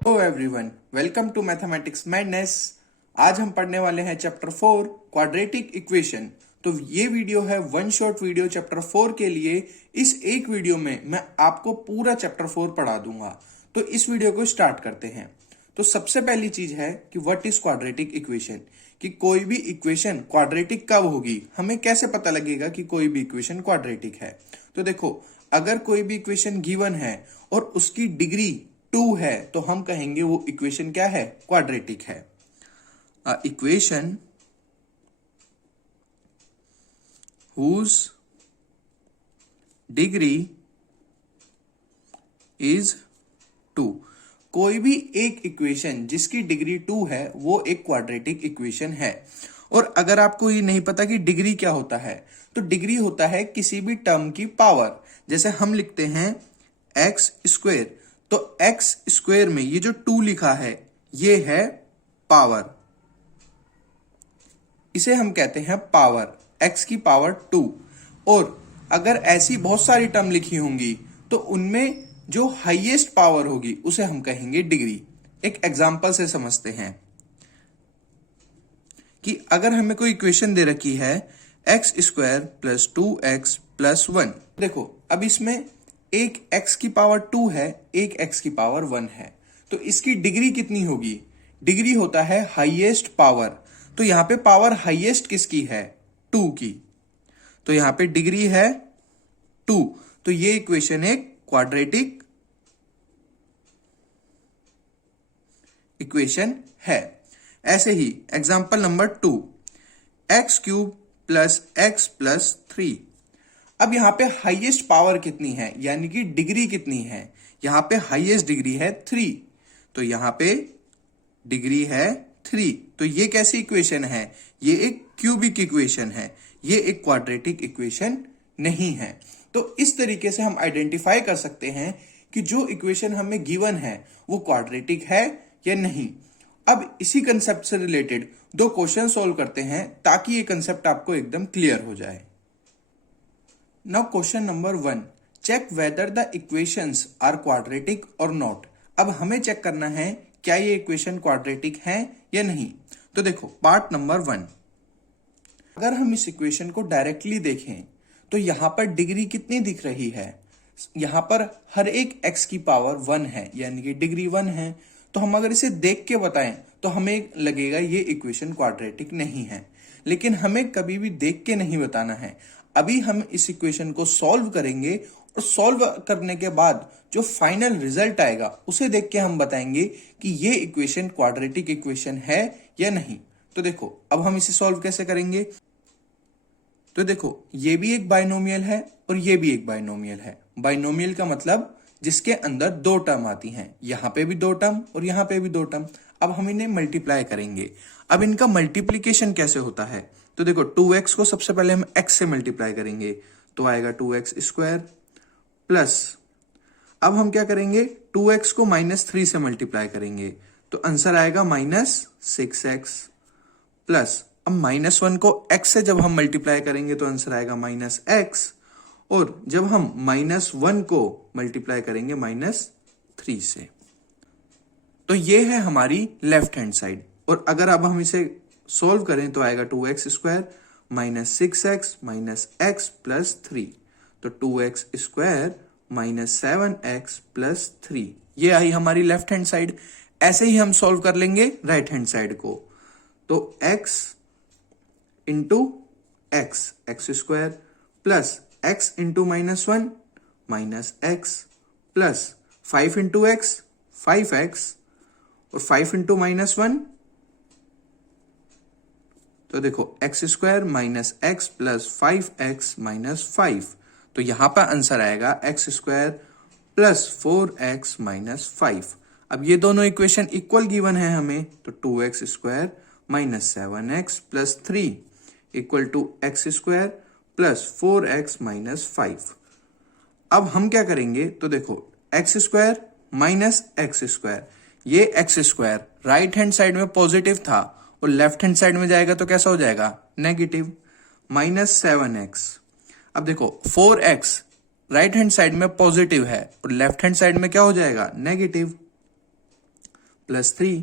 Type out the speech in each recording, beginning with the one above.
Hello everyone, welcome to mathematics madness. आज हम पढ़ने वाले हैं चैप्टर 4 क्वाड्रेटिक इक्वेशन। तो ये वीडियो है वन शॉट वीडियो चैप्टर 4 के लिए। इस एक वीडियो में मैं आपको पूरा चैप्टर 4 पढ़ा दूंगा। तो इस वीडियो को स्टार्ट करते हैं। तो सबसे पहली चीज है कि व्हाट इज क्वाड्रेटिक इक्वेशन, कि कोई भी इक्वेशन क्वाड्रेटिक कब होगी, हमें कैसे पता लगेगा कि कोई भी इक्वेशन क्वाड्रेटिक है। तो देखो, अगर कोई भी इक्वेशन गिवन है और उसकी डिग्री 2 है तो हम कहेंगे वो इक्वेशन क्या है, क्वाड्रेटिक है। Equation whose degree is 2। कोई भी एक इक्वेशन जिसकी डिग्री 2 है वो एक क्वाड्रेटिक इक्वेशन है। और अगर आपको ये नहीं पता कि डिग्री क्या होता है, तो डिग्री होता है किसी भी टर्म की पावर। जैसे हम लिखते हैं एक्स स्क्वेयर, तो एक्स स्क्वेयर में ये जो 2 लिखा है ये है पावर, इसे हम कहते हैं पावर, एक्स की पावर 2। और अगर ऐसी बहुत सारी टर्म लिखी होंगी तो उनमें जो हाईएस्ट पावर होगी उसे हम कहेंगे डिग्री। एक एग्जांपल से समझते हैं कि अगर हमें कोई इक्वेशन दे रखी है x square plus 2x plus 1। देखो, अब इसमें एक x की पावर 2 है, एक x की पावर 1 है, तो इसकी डिग्री कितनी होगी? डिग्री होता है हाईएस्ट पावर। तो यहां पे पावर हाईएस्ट किसकी है? 2 की। तो यहां पे डिग्री है 2। तो ये इक्वेशन एक क्वाड्रेटिक इक्वेशन है। ऐसे ही example number 2, X cube plus X plus 3। अब यहां पे हाईएस्ट पावर कितनी है, यानी कि डिग्री कितनी है? यहां पे हाईएस्ट डिग्री है 3, तो यहां पे डिग्री है 3। तो ये कैसी इक्वेशन है? ये एक क्यूबिक इक्वेशन है, ये एक क्वाड्रेटिक इक्वेशन नहीं है। तो इस तरीके से हम आइडेंटिफाई कर सकते हैं कि जो इक्वेशन हमें गिवन है वो क्वाड्रेटिक है या नहीं। अब इसी कंसेप्ट से रिलेटेड दो क्वेश्चन सॉल्व करते हैं ताकि ये कंसेप्ट आपको एकदम क्लियर हो जाए। Now question number 1, check whether the equations are quadratic और नॉट। अब हमें चेक करना है क्या ये इक्वेशन क्वाड्रेटिक है या नहीं। तो देखो, पार्ट नंबर 1, अगर हम इस इक्वेशन को डायरेक्टली देखें तो यहां पर डिग्री कितनी दिख रही है? यहां पर हर एक x की पावर 1 है, यानी कि डिग्री 1 है। तो हम अगर इसे देख के बताएं तो हमें लगेगा ये इक्वेशन क्वाड्रेटिक नहीं है। लेकिन हमें कभी भी देख के नहीं बताना है। अभी हम इस इक्वेशन को सॉल्व करेंगे और सॉल्व करने के बाद जो फाइनल रिजल्ट आएगा उसे देख के हम बताएंगे कि ये इक्वेशन क्वाड्रेटिक इक्वेशन है या नहीं। तो देखो, अब हम इसे सॉल्व कैसे करेंगे। तो देखो, ये भी एक बाइनोमियल है और ये भी एक बाइनोमियल है। बाइनोमियल का मतलब जिसके अंदर दो टर्म आती हैं, यहां पे भी दो टर्म और यहां पे भी दो टर्म। अब हम इन्हें मल्टीप्लाई करेंगे। अब इनका मल्टीप्लीकेशन कैसे होता है? तो देखो, 2x को सबसे पहले हम x से मल्टीप्लाई करेंगे तो आएगा 2x स्क्वायर प्लस, अब हम क्या करेंगे, 2x को -3 से मल्टीप्लाई करेंगे तो आंसर आएगा -6x प्लस, अब -1 को x से जब हम मल्टीप्लाई करेंगे तो आंसर आएगा -x, और जब हम -1 को मल्टीप्लाई करेंगे -3 से। तो ये है हमारी लेफ्ट हैंड साइड। और अगर अब हम इसे सोल्व करें तो आएगा 2x square -6x -x plus 3, तो 2x स्क्वायर -7x प्लस 3। ये आई हमारी लेफ्ट हैंड साइड। ऐसे ही हम सॉल्व कर लेंगे राइट हैंड साइड को। तो x into x square plus x into -1 -x plus 5 into x 5x और 5 इंटू -1, तो देखो x square -x plus 5x -5। तो यहां पर आंसर आएगा x स्क्वायर प्लस 4x -5। अब ये दोनों इक्वेशन इक्वल गिवन है हमें, तो 2x square -7x plus 3 equal to x square plus 4x -5। अब हम क्या करेंगे, तो देखो, x square minus x square, ये x square right hand side में पॉजिटिव था और लेफ्ट हैंड साइड में जाएगा तो कैसा हो जाएगा, नेगेटिव, -7x। अब देखो, 4x राइट हैंड साइड में पॉजिटिव है और लेफ्ट हैंड साइड में क्या हो जाएगा, negative. Plus 3,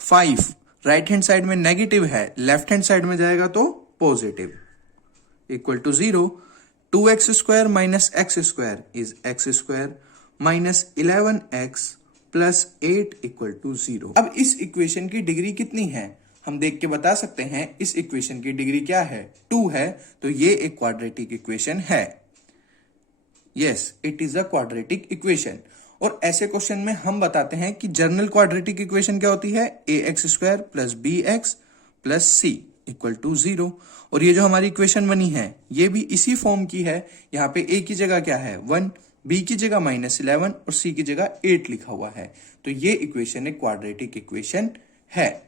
5 right hand side में नेगेटिव है, लेफ्ट हैंड साइड में जाएगा तो positive, equal to 0, 2x square minus x square is x square minus 11x plus 8 equal to 0। अब इस इक्वेशन की डिग्री कितनी है हम देख के बता सकते हैं। इस इक्वेशन की डिग्री क्या है, 2 है, तो ये एक क्वाड्रेटिक इक्वेशन है। Yes, it is a quadratic equation. और ऐसे क्वेश्चन में हम बताते हैं कि जनरल क्वाड्रेटिक इक्वेशन क्या होती है, ax square plus B x plus C equal to 0। और ये जो हमारी इक्वेशन बनी है ये भी इसी फॉर्म की है। यहाँ पे a की जगह क्या है 1, b की जगह -11 और c की जगह 8 लिखा हुआ है। तो ये इक्वेशन एक क्वाड्रेटिक इक्वेशन है।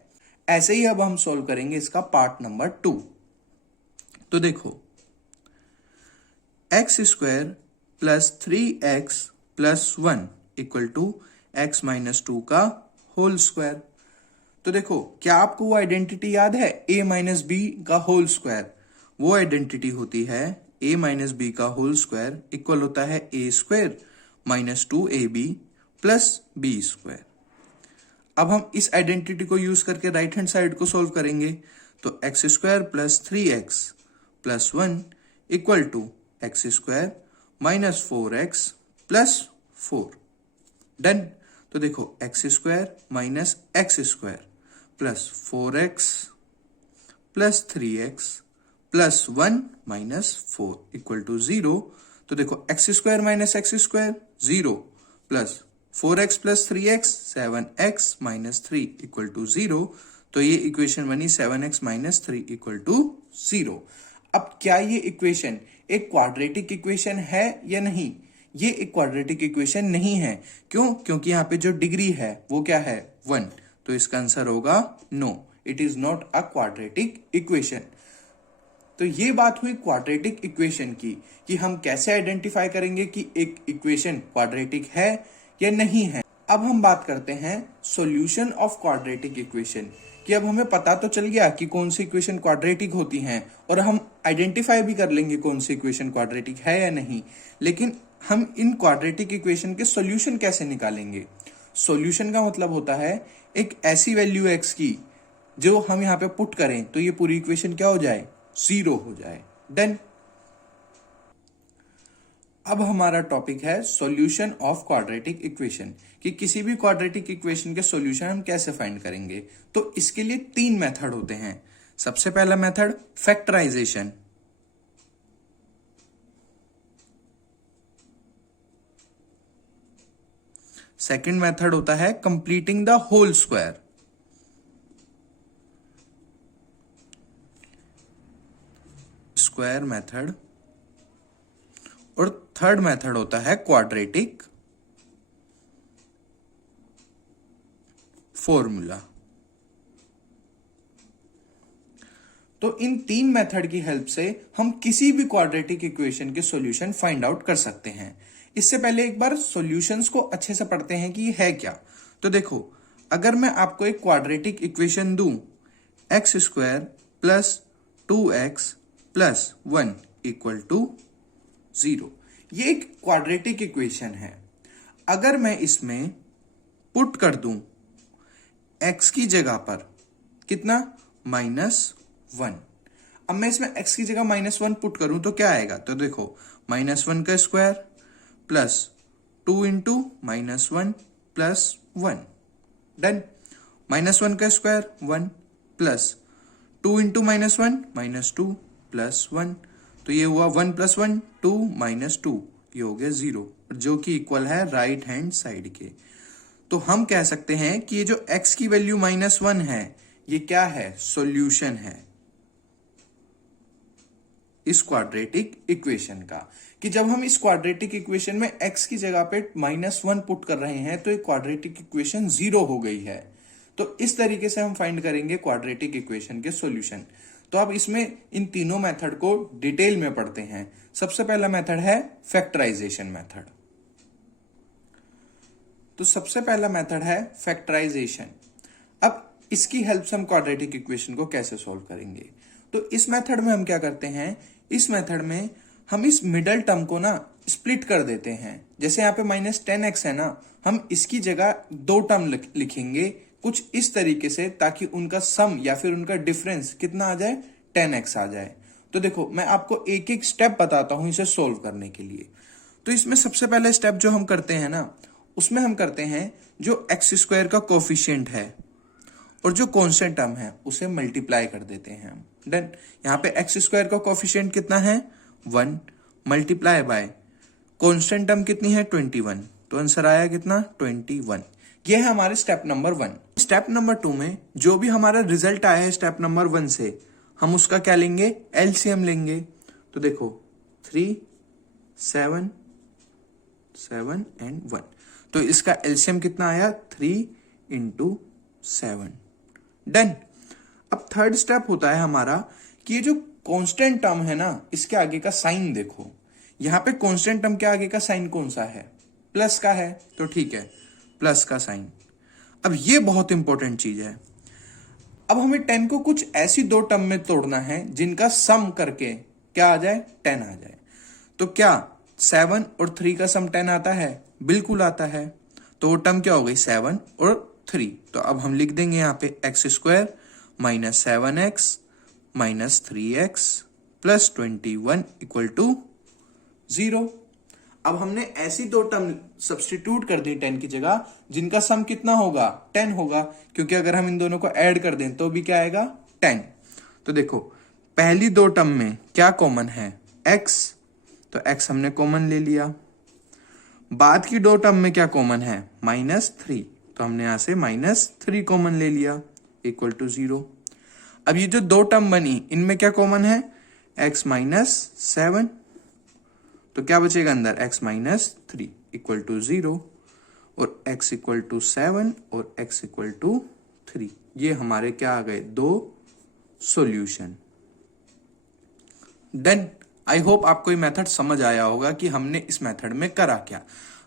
ऐसे ही अब हम सॉल्व करेंगे इसका पार्ट नंबर 2। तो देखो, x square plus 3x plus 1 equal to x minus 2 का होल स्क्वायर। तो देखो, क्या आपको वो आइडेंटिटी याद है, a माइनस बी का होल स्क्वायर? वो आइडेंटिटी होती है a माइनस बी का होल स्क्वायर इक्वल होता है a square minus 2ab plus b square. अब हम इस आइडेंटिटी को यूज करके राइट हैंड साइड को सोल्व करेंगे। तो x square plus 3x plus 1 equal to x square minus 4x plus 4। Done. तो देखो, x square minus x square plus 4x plus 3x plus 1 minus 4 equal to 0। तो देखो, x square minus x square 0 plus 4x plus 3x 7x minus 3 equal to 0। तो ये equation बनी 7x minus 3 equal to 0। अब क्या ये equation एक quadratic equation है या नहीं? ये एक क्वाड्रेटिक इक्वेशन नहीं है। क्यों? क्योंकि यहाँ पे जो डिग्री है वो क्या है 1। तो इसका आंसर होगा no, it is not a quadratic equation. तो ये बात हुई क्वाड्रेटिक इक्वेशन की कि हम कैसे आइडेंटिफाई करेंगे कि एक इक्वेशन क्वाड्रेटिक है या नहीं है। अब हम बात करते हैं सॉल्यूशन ऑफ क्वाड्रेटिक इक्वेशन कि अब हमें पता तो चल गया कि कौन सी इक्वेशन क्वाड्रेटिक होती हैं और हम आइडेंटिफाई भी कर लेंगे कौन सी इक्वेशन क्वाड्रेटिक है या नहीं। लेकिन हम इन क्वाड्रेटिक इक्वेशन के सॉल्यूशन कैसे निकालेंगे? सॉल्यूशन का मतलब होता है एक ऐसी वैल्यू x की जो हम यहाँ पे पुट करें तो ये पूरी इक्वेशन क्या हो जाए, 0 हो जाए। डन। अब हमारा टॉपिक है सॉल्यूशन ऑफ क्वाड्रेटिक इक्वेशन कि किसी भी क्वाड्रेटिक इक्वेशन के सॉल्यूशन हम कैसे फाइंड करेंगे। तो इसके लिए 3 मेथड होते हैं। सबसे पहला मेथड फैक्टराइजेशन, सेकंड मेथड होता है completing the whole square, square method, और थर्ड मेथड होता है क्वाड्रेटिक फॉर्मूला। तो इन 3 मेथड की हेल्प से हम किसी भी क्वाड्रेटिक इक्वेशन के सॉल्यूशन फाइंड आउट कर सकते हैं। इससे पहले एक बार सॉल्यूशंस को अच्छे से पढ़ते हैं कि ये है क्या। तो देखो, अगर मैं आपको एक क्वाड्रेटिक इक्वेशन दूं, x square plus 2x plus 1 equal to 0, ये एक क्वाड्रेटिक इक्वेशन है। अगर मैं इसमें पुट कर दूं x की जगह पर कितना, -1। अब मैं इसमें x की जगह -1 पुट करूं तो क्या आएगा? तो देखो, -1 का square plus 2 into -1 plus 1। Done. -1 का स्क्वायर 1 प्लस 2 इंटू -1 -2 प्लस 1। तो ये हुआ 1 प्लस 1 2 -2, ये हो गया 0, जो कि इक्वल है राइट हैंड साइड के। तो हम कह सकते हैं कि ये जो x की वैल्यू -1 है ये क्या है, सॉल्यूशन है इस क्वाड्रेटिक इक्वेशन का। कि जब हम इस क्वाड्रेटिक इक्वेशन में x की जगह पे -1 पुट कर रहे हैं तो एक क्वाड्रेटिक इक्वेशन 0 हो गई है। तो इस तरीके से हम फाइंड करेंगे क्वाड्रेटिक इक्वेशन के सॉल्यूशन। तो अब इसमें इन तीनों मेथड को डिटेल में पढ़ते हैं। सबसे पहला मेथड है फैक्टराइजेशन मेथड। तो सबसे पहला मेथड है फैक्टराइजेशन। अब इसकी हेल्प से हम क्वाड्रेटिक इक्वेशन को कैसे सॉल्व करेंगे? तो इस मेथड में हम क्या करते हैं, इस मेथड में हम इस मिडल टर्म को ना स्प्लिट कर देते हैं। जैसे यहाँ पे -10x है ना, हम इसकी जगह 2 टर्म लिखेंगे कुछ इस तरीके से ताकि उनका सम या फिर उनका डिफरेंस कितना आ जाए, 10x आ जाए। तो देखो मैं आपको एक एक स्टेप बताता हूं इसे सोल्व करने के लिए। तो इसमें सबसे पहले स्टेप जो हम करते हैं ना, उसमें हम करते हैं जो एक्स स्क्वायर का कोफिशिएंट है और जो कांस्टेंट टर्म है उसे मल्टीप्लाई कर देते हैं हम। डन। यहाँ पे एक्स स्क्वायर का कोफिशिएंट कितना है, 1, मल्टीप्लाई बाय कांस्टेंट टर्म कितनी है, 21। तो आंसर आया कितना, 21। ये है हमारे स्टेप नंबर 1। स्टेप नंबर 2 में जो भी हमारा रिजल्ट आया है स्टेप नंबर 1 से, हम उसका क्या लेंगे, एलसीएम लेंगे। तो देखो 3, 7, 7 एंड 1, तो इसका एलसीएम कितना आया, 3 इंटू 7। डन। अब थर्ड स्टेप होता है हमारा कि ये जो कांस्टेंट टर्म है ना, इसके आगे का साइन देखो। यहां पे कांस्टेंट टर्म के आगे का साइन कौन सा है, प्लस का है, तो ठीक है प्लस का साइन। अब ये बहुत इंपॉर्टेंट चीज है। अब हमें 10 को कुछ ऐसी दो टर्म में तोड़ना है जिनका सम करके क्या आ जाए, 10 आ जाए। तो क्या 7 और 3 का सम 10 आता है, बिल्कुल आता है। तो वो टर्म क्या हो गई, 7 और 3। तो अब हम लिख देंगे यहाँ पे x square minus 7x minus 3x plus 21 equal to 0। अब हमने ऐसी दो टर्म सब्स्टिट्यूट कर दी 10 की जगह जिनका सम कितना होगा, 10 होगा, क्योंकि अगर हम इन दोनों को ऐड कर दें तो भी क्या आएगा, 10। तो देखो पहली दो टर्म में क्या कॉमन है, x, तो x हमने कॉमन ले लिया। बाद की दो टर्म में क्या कॉमन है, -3, तो हमने यहां से -3 कॉमन ले लिया इक्वल टू 0। अब ये जो दो टर्म बनी इनमें क्या कॉमन है, x माइनस 7, तो क्या बचेगा अंदर, x माइनस 3 इक्वल टू 0 और x इक्वल टू 7 और x इक्वल टू 3। ये हमारे क्या आ गए, दो सॉल्यूशन। डन। आई होप आपको ये मेथड समझ आया होगा कि हमने इस मेथड में करा क्या।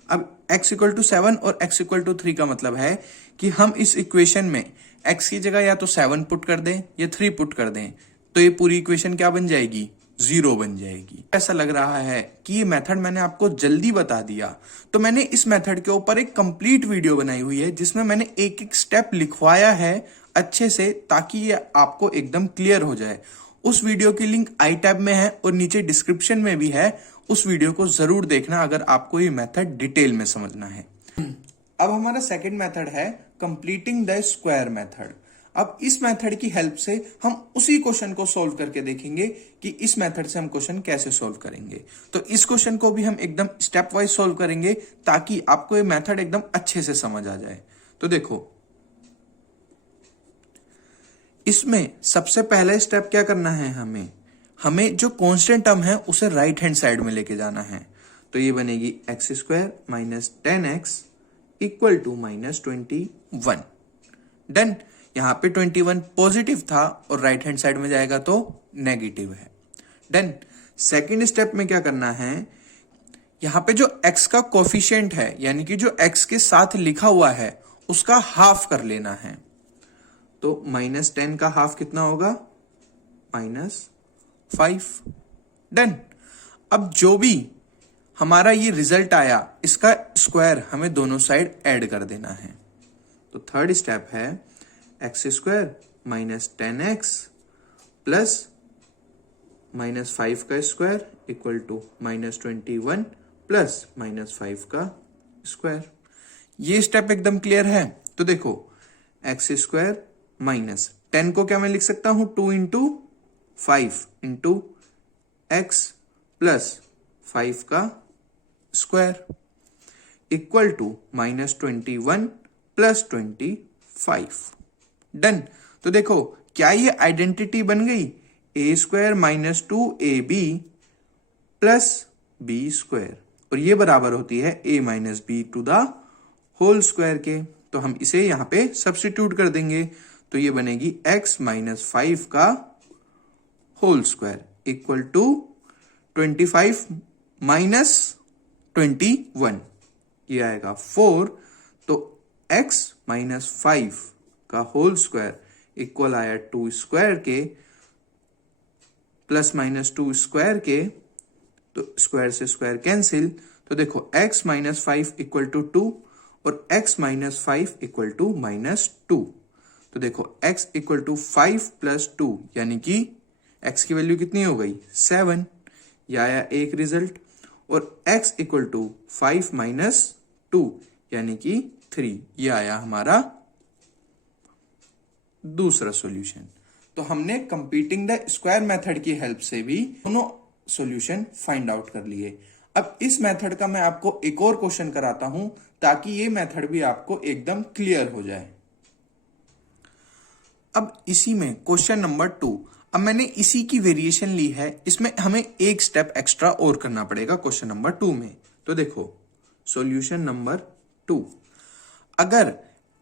अब x इक्वल टू 7 और x इक्वल टू 3 का मतलब है कि हम इस इक्वेशन में x की जगह या तो 7 पुट कर दें या 3 पुट कर दें, तो ये पूरी इक्वेशन क्या बन जाएगी, 0 बन जाएगी। ऐसा लग रहा है कि ये मेथड मैंने आपको जल्दी बता दिया, तो मैंने इस मेथड के ऊपर एक कंप्लीट वीडियो बनाई हुई है जिसमें मैंने एक एक स्टेप लिखवाया है अच्छे से, ताकि ये आपको एकदम क्लियर हो जाए। उस वीडियो की लिंक आई टैब में है और नीचे डिस्क्रिप्शन में भी है। उस वीडियो को जरूर देखना अगर आपको ये मेथड डिटेल में समझना है। अब हमारा सेकंड मेथड है कंप्लीटिंग द स्क्वायर मेथड। अब इस मेथड की हेल्प से हम उसी क्वेश्चन को सोल्व करके देखेंगे कि इस मेथड से हम क्वेश्चन कैसे सोल्व करेंगे। तो इस क्वेश्चन को भी हम एकदम स्टेप वाइज सोल्व करेंगे ताकि आपको ये मेथड एकदम अच्छे से समझ आ जाए। तो देखो इसमें सबसे पहला स्टेप क्या करना है, हमें जो कांस्टेंट टर्म है उसे राइट हैंड साइड में लेके जाना है। तो ये बनेगी x square minus 10x equal to -21। Done. यहां पे 21 पॉजिटिव था और राइट हैंड साइड में जाएगा तो नेगेटिव है। डन। सेकेंड स्टेप में क्या करना है, यहां पे जो x का कोफिशिएंट है यानी कि जो x के साथ लिखा हुआ है उसका हाफ कर लेना है। तो -10 का हाफ कितना होगा, -5। डन। अब जो भी हमारा ये रिजल्ट आया इसका स्क्वायर हमें दोनों साइड ऐड कर देना है। तो थर्ड स्टेप है x square minus 10x plus -5 का स्क्वायर इक्वल टू -21 प्लस -5 का स्क्वायर। ये स्टेप एकदम क्लियर है। तो देखो एक्स स्क्वायर माइनस 10 को क्या मैं लिख सकता हूं, 2 इंटू 5 इंटू एक्स प्लस 5 का square equal to -21 plus 25। Done. तो देखो क्या ये आइडेंटिटी बन गई, a square minus 2ab plus b square, और ये बराबर होती है a minus b to the whole square के। तो हम इसे यहां पे सब्स्टिट्यूट कर देंगे, तो ये बनेगी x माइनस 5 का whole square equal to 25 minus 21, ये आएगा 4। तो x माइनस 5 का होल स्क्वायर इक्वल आया 2 स्क्वायर के प्लस -2 स्क्वायर के, तो स्क्वायर से स्क्वायर कैंसिल। तो देखो x माइनस 5 इक्वल टू 2 और x माइनस 5 इक्वल टू -2। तो देखो x इक्वल टू 5 प्लस 2 यानी कि x की वैल्यू कितनी हो गई 7, यह आया एक रिजल्ट। और x इक्वल टू 5 माइनस 2 यानी कि 3, यह आया हमारा दूसरा सॉल्यूशन। तो हमने कंप्यूटिंग द स्क्वायर मेथड की हेल्प से भी दोनों सॉल्यूशन फाइंड आउट कर लिए। अब इस मेथड का मैं आपको एक और क्वेश्चन कराता हूं ताकि ये मेथड भी आपको एकदम क्लियर हो जाए। अब इसी में क्वेश्चन नंबर 2, अब मैंने इसी की वेरिएशन ली है, इसमें हमें एक स्टेप एक्स्ट्रा और करना पड़ेगा क्वेश्चन नंबर 2 में। तो देखो सॉल्यूशन नंबर 2, अगर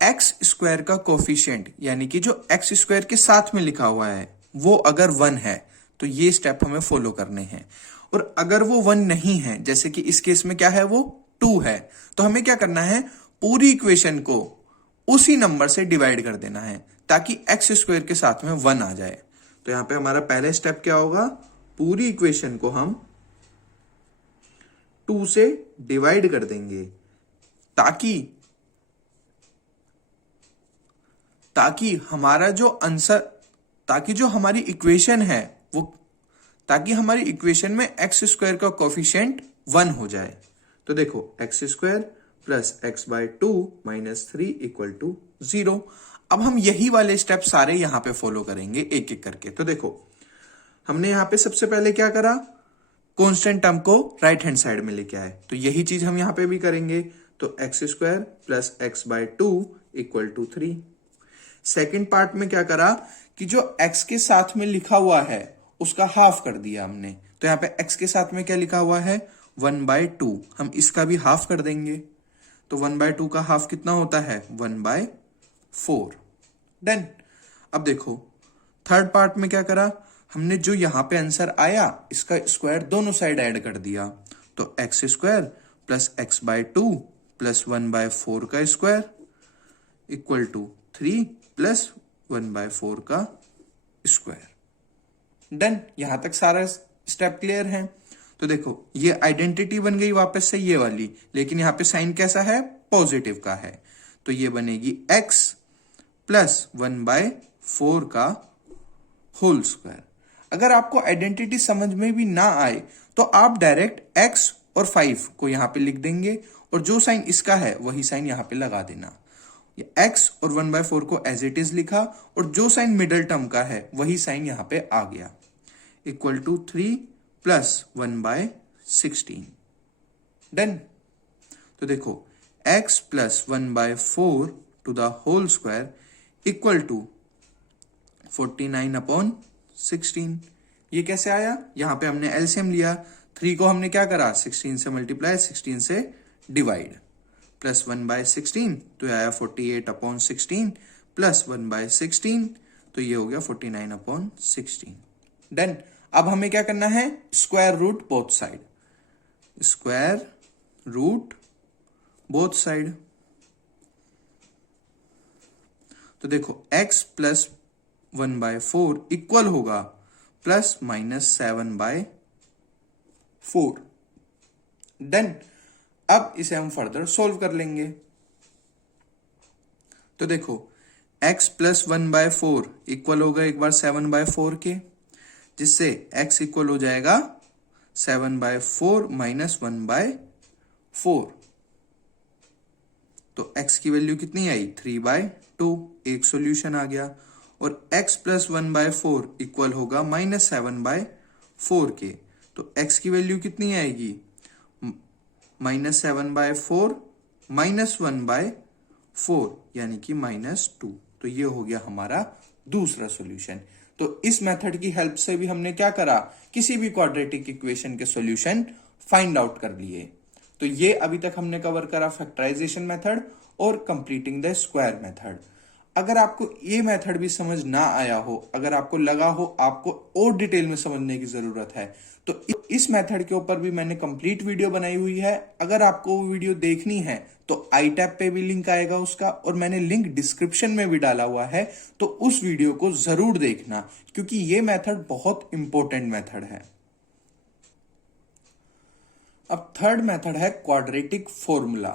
एक्स स्क्वायर का कोफिशिएंट यानी कि जो एक्स स्क्वायर के साथ में लिखा हुआ है वो अगर 1 है तो ये स्टेप हमें फॉलो करने हैं। और अगर वो 1 नहीं है, जैसे कि इस केस में क्या है वो 2 है, तो हमें क्या करना है पूरी इक्वेशन को उसी नंबर से डिवाइड कर देना है ताकि एक्स स्क्वायर के साथ में 1 आ जाए। तो यहां पे हमारा पहले स्टेप क्या होगा, पूरी इक्वेशन को हम 2 से डिवाइड कर देंगे ताकि हमारा जो आंसर, ताकि जो हमारी इक्वेशन है वो, ताकि हमारी इक्वेशन में एक्स स्क्वायर का कोफिशिएंट 1 हो जाए। तो देखो x square plus x by 2 minus 3 equal to 0। अब हम यही वाले स्टेप सारे यहां पे फॉलो करेंगे एक एक करके। तो देखो हमने यहां पे सबसे पहले क्या करा, कांस्टेंट टर्म को राइट हैंड साइड में लेके आए, तो यही चीज हम यहां पे भी करेंगे। तो x square plus x by 2 equal to 3। Second part में क्या करा कि जो x के साथ में लिखा हुआ है उसका हाफ कर दिया हमने। तो यहां पे x के साथ में क्या लिखा हुआ है 1/2, हम इसका भी हाफ कर देंगे। तो 1/2 का हाफ कितना होता है 1/4। डन। अब देखो थर्ड पार्ट में क्या करा हमने, जो यहां पे आंसर आया इसका स्क्वायर दोनों साइड ऐड कर दिया। तो x square plus x by 2 plus 1/4 का स्क्वायर इक्वल टू 3 प्लस 1/4 का स्क्वायर। डन। यहां तक सारा स्टेप क्लियर है। तो देखो ये आइडेंटिटी बन गई वापस से ये वाली, लेकिन यहां पे साइन कैसा है पॉजिटिव का है। तो ये बनेगी x प्लस 1/4 का होल स्क्वायर। अगर आपको आइडेंटिटी समझ में भी ना आए तो आप डायरेक्ट x और 5 को यहां पे लिख देंगे और जो साइन इसका है वही साइन यहां पे लगा देना। x और 1/4 को एज इट इज लिखा और जो साइन मिडल टर्म का है वही साइन यहां पे आ गया, इक्वल टू 3 प्लस 1/16। डन। तो देखो x plus 1/4 to the whole square equal to 49/16। ये कैसे आया, यहां पे हमने एलसीएम लिया, 3 को हमने क्या करा 16 से मल्टीप्लाई, 16 से डिवाइड, प्लस 1/16 तो आया 48/16 प्लस 1/16 तो ये हो गया 49/16। डन। अब हमें क्या करना है square root both side, square root both side. तो देखो x प्लस 1/4 इक्वल होगा प्लस माइनस 7/4। डन। अब इसे हम फर्दर सोल्व कर लेंगे। तो देखो x प्लस 1/4 इक्वल होगा एक बार 7/4 के, जिससे x इक्वल हो जाएगा 7/4 माइनस 1/4। तो x की वैल्यू कितनी आई 3/2, एक सॉल्यूशन आ गया। और x प्लस 1/4 इक्वल होगा माइनस 7/4 के, तो x की वैल्यू कितनी आएगी -7/4 माइनस 1/4 यानी कि -2। तो ये हो गया हमारा दूसरा सॉल्यूशन। तो इस मेथड की हेल्प से भी हमने क्या करा, किसी भी क्वाड्रेटिक इक्वेशन के सॉल्यूशन फाइंड आउट कर लिए। तो ये अभी तक हमने कवर करा फैक्टराइजेशन मेथड और कंप्लीटिंग द स्क्वायर मेथड। अगर आपको ये मेथड भी समझ ना आया हो, अगर आपको लगा हो आपको और डिटेल में समझने की जरूरत है, तो इस मेथड के ऊपर भी मैंने कंप्लीट वीडियो बनाई हुई है। अगर आपको वो वीडियो देखनी है तो आई टैब पे भी लिंक आएगा उसका, और मैंने लिंक डिस्क्रिप्शन में भी डाला हुआ है, तो उस वीडियो को जरूर देखना क्योंकि ये मेथड बहुत इंपॉर्टेंट मेथड है। अब थर्ड मेथड है क्वाड्रेटिक फॉर्मूला।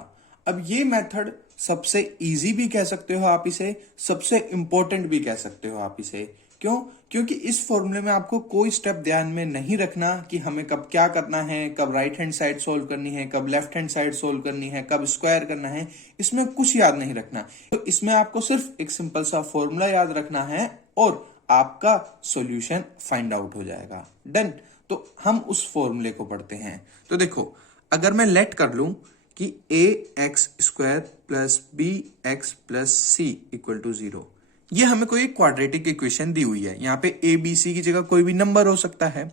अब ये मेथड सबसे इजी भी कह सकते हो आप इसे, सबसे इंपॉर्टेंट भी कह सकते हो आप इसे। क्यों? क्योंकि इस फॉर्मूले में आपको कोई स्टेप ध्यान में नहीं रखना कि हमें कब क्या करना है, कब राइट हैंड साइड सोल्व करनी है, कब लेफ्ट हैंड साइड सोल्व करनी है, कब स्क्वायर करना है, इसमें कुछ याद नहीं रखना। तो इसमें आपको सिर्फ एक सिंपल सा फॉर्मूला याद रखना है और आपका सॉल्यूशन फाइंड आउट हो जाएगा। डन। तो हम उस फॉर्मूले को पढ़ते हैं। तो देखो, अगर मैं लेट कर लूं कि A X square plus B x plus C equal to 0, ये हमें कोई क्वाड्रेटिक इक्वेशन दी हुई है। यहाँ पे ए बी सी की जगह कोई भी नंबर हो सकता है,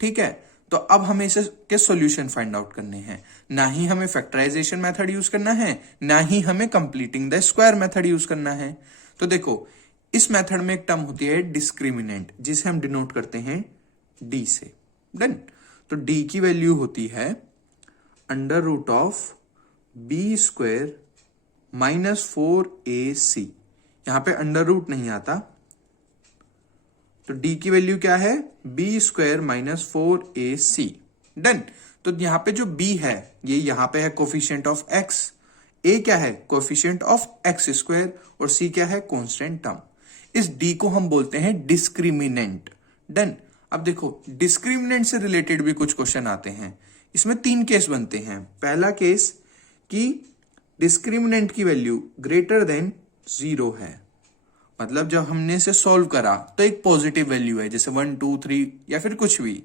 ठीक है। तो अब हमें इसे के सॉल्यूशन फाइंड आउट करने हैं। ना ही हमें फैक्टराइजेशन मेथड यूज करना है, ना ही हमें completing the square method use करना है। तो देखो, इस मेथड में एक टर्म होती है डिस्क्रिमिनेंट, जिसे हम डिनोट करते हैं डी से। डन। तो डी की वैल्यू होती है under root of b square minus 4ac। यहां पे अंडर रूट नहीं आता, तो डी की वैल्यू क्या है? B square minus 4ac। Done. तो यहां पे जो b है, ये यहां पे है कोफिशिएंट ऑफ x, a क्या है? कोफिशिएंट ऑफ x स्क्वायर, और c क्या है? Constant term. इस d को हम बोलते हैं डिस्क्रिमिनेंट। डन। अब देखो, डिस्क्रिमिनेंट से रिलेटेड भी कुछ क्वेश्चन आते हैं। इसमें 3 केस बनते हैं। पहला केस कि डिस्क्रिमिनेंट की वैल्यू ग्रेटर देन 0 है, मतलब जब हमने इसे सॉल्व करा तो एक पॉजिटिव वैल्यू है, जैसे 1 2 3 या फिर कुछ भी,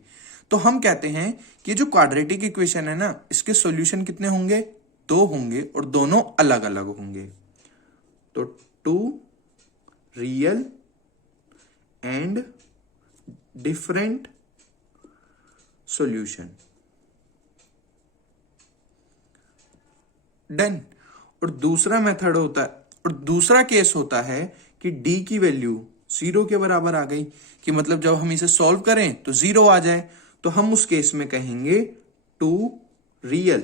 तो हम कहते हैं कि जो क्वाड्रेटिक इक्वेशन है ना, इसके सॉल्यूशन कितने होंगे? 2 होंगे, और दोनों अलग अलग होंगे। तो 2 real and different solution. Done. और दूसरा मेथड होता है, और दूसरा केस होता है कि d की वैल्यू 0 के बराबर आ गई, कि मतलब जब हम इसे सॉल्व करें तो 0 आ जाए, तो हम उस केस में कहेंगे 2 रियल,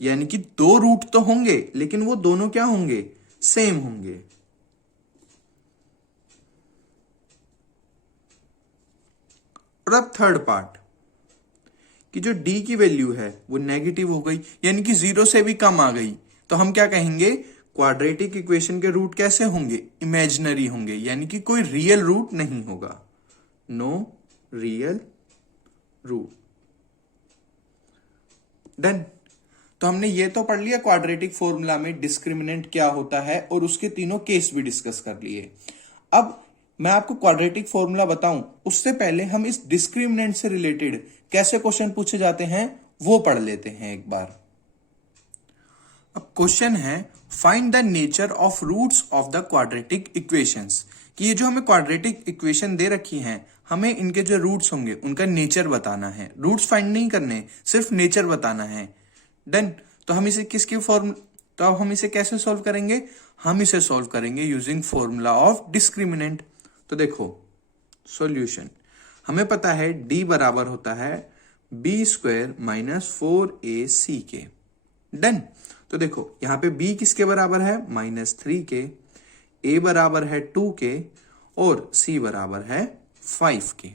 यानी कि 2 रूट तो होंगे लेकिन वो दोनों क्या होंगे? सेम होंगे। और अब थर्ड पार्ट, कि जो d की वैल्यू है वो नेगेटिव हो गई, यानी कि 0 से भी कम आ गई, तो हम क्या कहेंगे? क्वाड्रेटिक इक्वेशन के रूट कैसे होंगे? इमेजिनरी होंगे, यानी कि कोई रियल रूट नहीं होगा। No real root. डन। तो हमने ये तो पढ़ लिया क्वाड्रेटिक फॉर्मूला में डिस्क्रिमिनेंट क्या होता है, और उसके तीनों केस भी डिस्कस कर लिए। अब मैं आपको क्वाड्रेटिक फॉर्मूला बताऊं उससे पहले हम इस डिस्क्रिमिनेंट से रिलेटेड कैसे क्वेश्चन पूछे जाते हैं वो पढ़ लेते हैं एक बार। अब क्वेश्चन है, find the nature of roots of the quadratic equations. कि ये जो हमें क्वाड्रेटिक इक्वेशन दे रखी हैं, हमें इनके जो रूट्स होंगे उनका नेचर बताना है। रूट्स फाइंड नहीं करने, सिर्फ नेचर बताना है। डन। तो हम इसे किसके फॉर्म तो अब हम इसे कैसे सॉल्व करेंगे? हम इसे सॉल्व करेंगे यूजिंग फॉर्मूला ऑफ डिस्क्रिमिनेंट। तो देखो, सॉल्यूशन हमें पता है d बराबर होता है बी स्क्वायर माइनस 4ac के। डन। तो देखो, यहां पे b किसके बराबर है? -3 के, a बराबर है 2 के, और c बराबर है 5 के।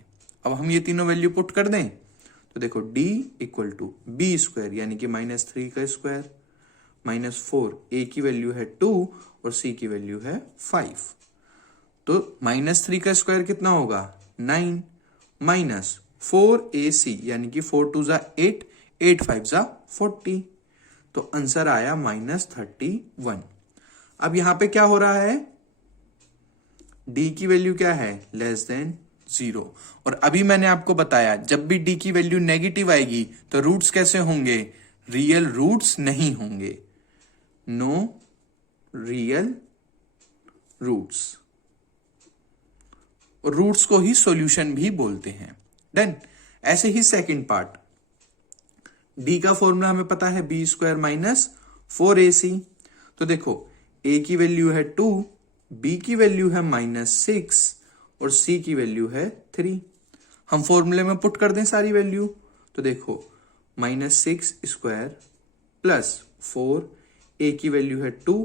अब हम ये तीनों वैल्यू पुट कर दें तो देखो, d equal to b square यानी कि -3 का स्क्वायर, -4, a की वैल्यू है 2 और c की वैल्यू है 5। तो -3 का स्क्वायर कितना होगा? 9, माइनस 4ac यानी कि 4 2 जा 8, 8 5 जा 40, तो आंसर आया -31। अब यहां पे क्या हो रहा है? d की वैल्यू क्या है? Less than 0। और अभी मैंने आपको बताया, जब भी d की वैल्यू नेगेटिव आएगी तो रूट्स कैसे होंगे? रियल रूट्स नहीं होंगे। No real roots. रूट्स को ही सॉल्यूशन भी बोलते हैं। डन। ऐसे ही सेकंड पार्ट, d का फॉर्मूला हमें पता है बी स्क्वायर माइनस 4ac। तो देखो, a की वैल्यू है 2, b की वैल्यू है -6 और c की वैल्यू है 3। हम फॉर्मूले में पुट कर दें सारी वैल्यू, तो देखो, -6 स्क्वायर प्लस 4, a की वैल्यू है 2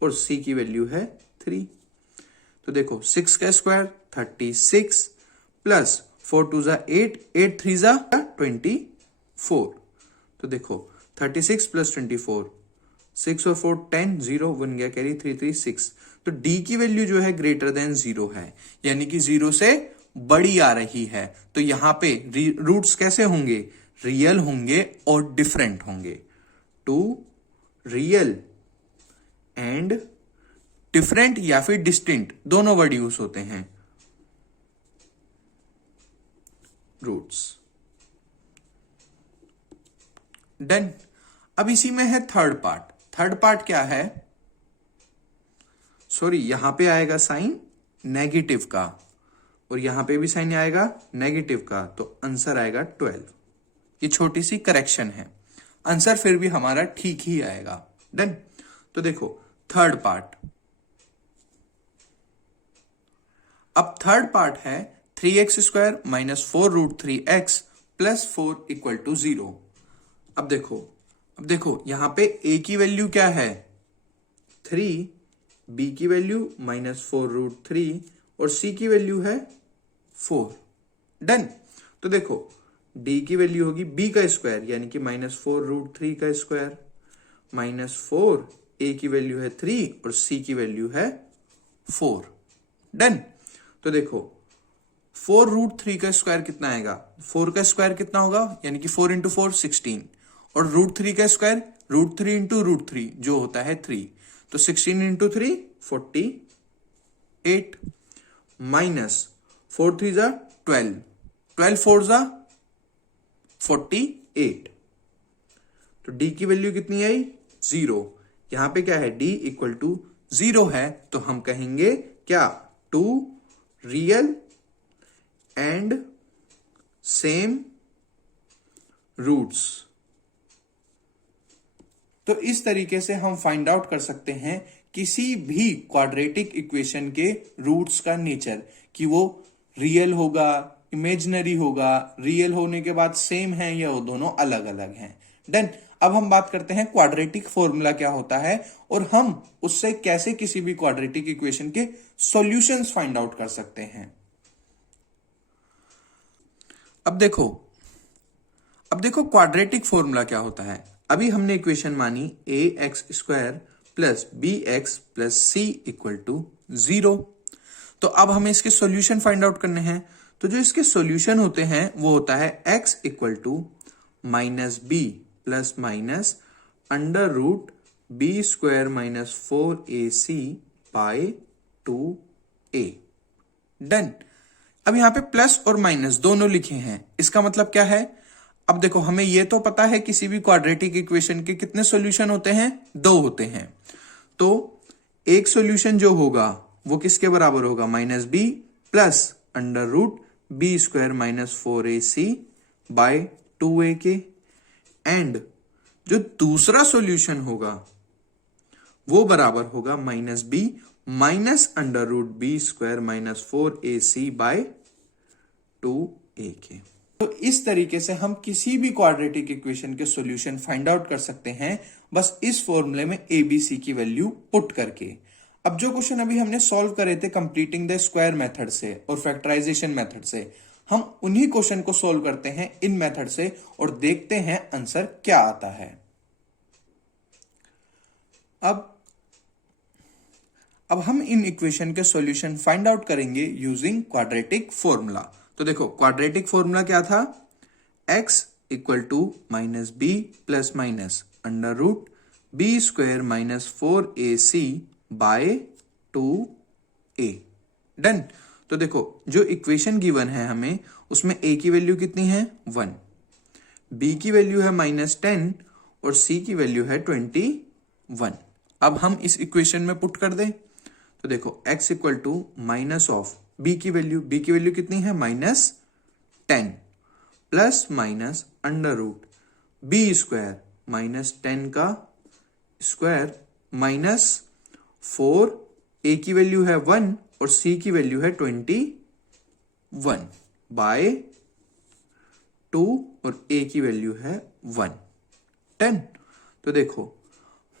और c की वैल्यू है 3। तो देखो, 6 का स्क्वायर 36 प्लस 4 2 जा 8, 8 3 जा 24। तो देखो, 36 प्लस 24 6 और 4 10, 0 1 गया कैरी, 3 3 6। तो डी की वैल्यू जो है ग्रेटर देन 0 है, यानी कि 0 से बड़ी आ रही है। तो यहां पे रूट्स कैसे होंगे, रियल होंगे और डिफरेंट होंगे। टू रियल एंड डिफरेंट या फिर डिस्टिंक्ट दोनों वर्ड यूज होते हैं रूट्स। डन। अब इसी में है थर्ड पार्ट। थर्ड पार्ट क्या है, सॉरी यहां पे आएगा साइन नेगेटिव का और यहां पे भी साइन आएगा नेगेटिव का, तो आंसर आएगा 12। ये छोटी सी करेक्शन है, आंसर फिर भी हमारा ठीक ही आएगा। डन। तो देखो थर्ड पार्ट, अब थर्ड पार्ट है 3x² minus 4√3x plus 4 equal to 0। अब देखो यहां पे a की वैल्यू क्या है 3, b की वैल्यू माइनस 4√3 और c की वैल्यू है 4। डन। तो देखो d की वैल्यू होगी b का स्क्वायर यानी कि माइनस 4√3 का स्क्वायर माइनस 4, a की वैल्यू है 3 और c की वैल्यू है 4। डन। तो देखो 4√3 का स्क्वायर कितना आएगा, 4 का स्क्वायर कितना होगा यानी कि 4 इंटू 4 16 और √3 का स्क्वायर √3 इंटू √3 जो होता है 3, तो 16 इंटू 3 48 माइनस 4 3 जा 12, 12 4 जा 48। तो d की वैल्यू कितनी आई 0। यहां पे क्या है d इक्वल टू 0 है, तो हम कहेंगे क्या 2 रियल एंड सेम रूट्स। तो इस तरीके से हम फाइंड आउट कर सकते हैं किसी भी क्वाड्रेटिक इक्वेशन के रूट्स का नेचर, कि वो रियल होगा, इमेजिनरी होगा, रियल होने के बाद सेम है या वो दोनों अलग अलग हैं। डन। अब हम बात करते हैं क्वाड्रेटिक फॉर्मूला क्या होता है और हम उससे कैसे किसी भी क्वाड्रेटिक इक्वेशन के सॉल्यूशंस फाइंड आउट कर सकते हैं। अब देखो क्वाड्रेटिक फॉर्मूला क्या होता है। अभी हमने इक्वेशन मानी ax² plus bx plus c equal to 0। तो अब हमें इसके सॉल्यूशन फाइंड आउट करने हैं। तो जो इसके सॉल्यूशन होते हैं वो होता है x equal to minus b plus minus under root b² minus 4ac by 2a। Done. अब यहां पे प्लस और माइनस दोनों लिखे हैं, इसका मतलब क्या है। अब देखो हमें यह तो पता है किसी भी क्वाड्रेटिक इक्वेशन के कितने सॉल्यूशन होते हैं, 2 होते हैं। तो एक सॉल्यूशन जो होगा वो किसके बराबर होगा minus b plus under root b² minus 4ac by 2a के। एंड जो दूसरा सॉल्यूशन होगा वो बराबर होगा minus b minus under root b² minus 4ac by 2a के। तो इस तरीके से हम किसी भी क्वाड्रेटिक इक्वेशन के सॉल्यूशन फाइंड आउट कर सकते हैं बस इस फॉर्मूले में abc की वैल्यू पुट करके। अब जो क्वेश्चन अभी हमने सॉल्व करे थे कंप्लीटिंग द स्क्वायर मेथड से और फैक्टराइजेशन मेथड से, हम उन्हीं क्वेश्चन को सॉल्व करते हैं इन मेथड से और देखते हैं आंसर क्या आता है। अब हम इन इक्वेशन के सॉल्यूशन फाइंड आउट करेंगे यूजिंग क्वाड्रेटिक फॉर्मूला। तो देखो क्वाड्रेटिक फॉर्मूला क्या था, x equal to minus b plus minus under root b² minus 4ac by 2a। Done. तो देखो जो इक्वेशन गिवन है हमें उसमें a की वैल्यू कितनी है 1, b की वैल्यू है -10 और c की वैल्यू है 21। अब हम इस इक्वेशन में पुट कर दें तो देखो x equal to minus of b की वैल्यू कितनी है -10 plus minus under root b² -10 का स्क्वायर माइनस 4, a की वैल्यू है 1 और c की वैल्यू है 21 बाय 2 और a की वैल्यू है 1 10। तो देखो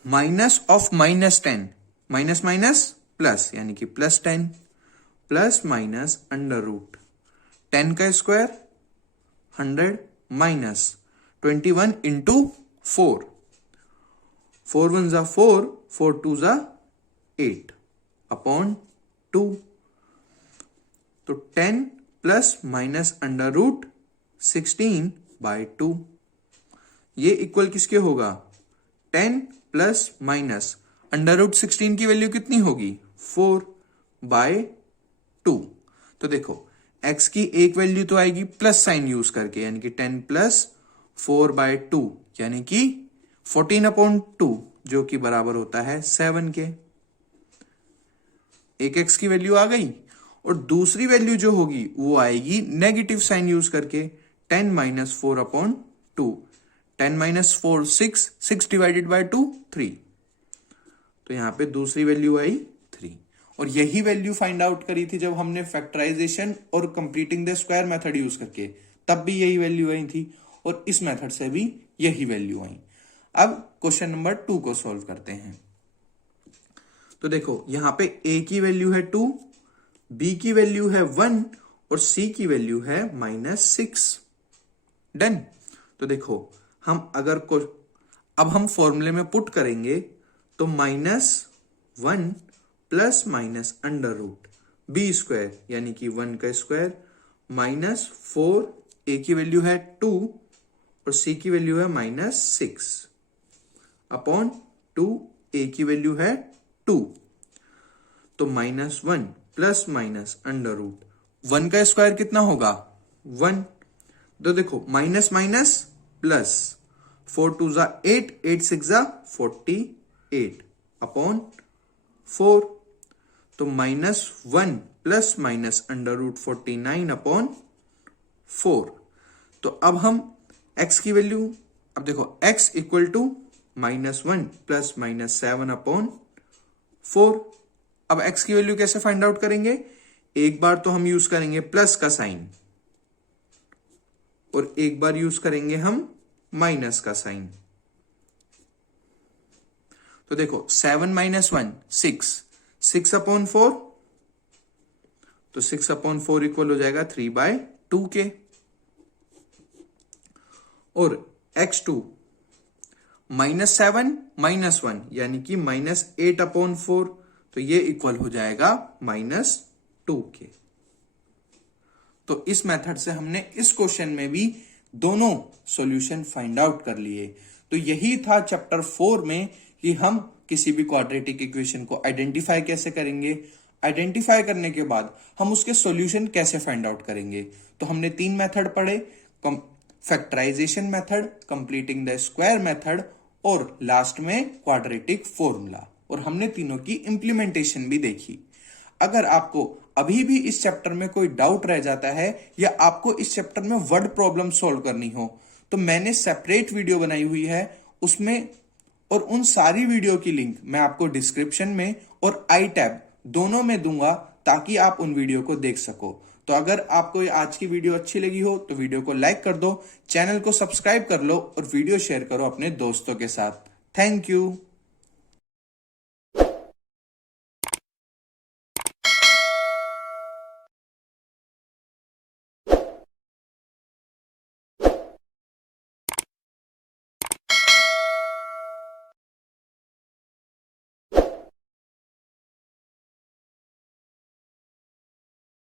minus of -10 minus minus plus यानी कि +10 प्लस माइनस अंडर रूट 10 का स्क्वायर 100 माइनस 21 इंटू 4 4 1 जा 4, 4 2 जा 8 अपॉन 2। तो 10 plus minus under root 16 by 2, ये इक्वल किसके होगा? 10 प्लस माइनस अंडर रूट 16 की वैल्यू कितनी होगी? 4 बाय 2। तो देखो x की एक वैल्यू तो आएगी प्लस साइन यूज करके, यानी कि 10 प्लस 4 बाय 2, यानी कि 14 अपॉन 2, जो कि बराबर होता है 7 के। एक x की वैल्यू आ गई, और दूसरी वैल्यू जो होगी वो आएगी नेगेटिव साइन यूज करके, 10 minus 4 upon 2। 10 minus 4 6, 6 divided by 2 3। तो यहां पे दूसरी वैल्यू आई 3, और यही वैल्यू फाइंड आउट करी थी जब हमने फैक्टराइजेशन और completing the square method use करके, तब भी यही वैल्यू आई थी, और इस मेथड से भी यही वैल्यू आई। अब क्वेश्चन नंबर 2 को सॉल्व करते हैं। तो देखो यहां पे a की वैल्यू है 2, b की वैल्यू है 1 और c की वैल्यू है -6। डन। तो देखो हम अगर अब हम फॉर्मूले में पुट करेंगे तो -1 plus minus under root b square, यानी कि 1 का स्क्वायर, -4, a की वैल्यू है 2 और c की वैल्यू है -6 अपॉन 2, a की वैल्यू है 2। तो -1 प्लस माइनस अंडर रूट 1 का स्क्वायर कितना होगा? 1। तो देखो माइनस माइनस प्लस, 4 2 जा 8, 8 6 जा 48 अपॉन 4। तो -1 plus minus under root 49 upon 4। तो अब हम x की वैल्यू, अब देखो x equal to -1 plus -7 upon 4। अब x की वैल्यू कैसे फाइंड आउट करेंगे? एक बार तो हम यूज करेंगे प्लस का साइन, और एक बार यूज करेंगे हम माइनस का साइन। तो देखो 7 माइनस 1 6, 6 अपॉन 4, तो 6 अपॉन 4 इक्वल हो जाएगा 3 बाय 2 के। और x2 -7 -1, यानी कि -8 अपॉन 4, तो ये इक्वल हो जाएगा -2 के। तो इस मेथड से हमने इस क्वेश्चन में भी दोनों सॉल्यूशन फाइंड आउट कर लिए। तो यही था चैप्टर 4 में कि हम किसी भी क्वाड्रेटिक इक्वेशन को आइडेंटिफाई कैसे करेंगे, आइडेंटिफाई करने के बाद हम उसके सॉल्यूशन कैसे फाइंड आउट करेंगे। तो हमने 3 मेथड पढ़े, factorization method, completing the square method और लास्ट में क्वाड्रेटिक फॉर्मूला, और हमने तीनों की इंप्लीमेंटेशन भी देखी। अगर आपको अभी भी इस चैप्टर में कोई डाउट रह जाता है या आपको इस चैप्टर में वर्ड प्रॉब्लम सॉल्व करनी हो, तो मैंने सेपरेट वीडियो बनाई हुई है उसमें, और उन सारी वीडियो की लिंक मैं आपको डिस्क्रिप्शन में और आई टैब दोनों में दूंगा, ताकि आप उन वीडियो को देख सको। तो अगर आपको आज की वीडियो अच्छी लगी हो तो वीडियो को लाइक कर दो, चैनल को सब्सक्राइब कर लो और वीडियो शेयर करो अपने दोस्तों के साथ। Thank you.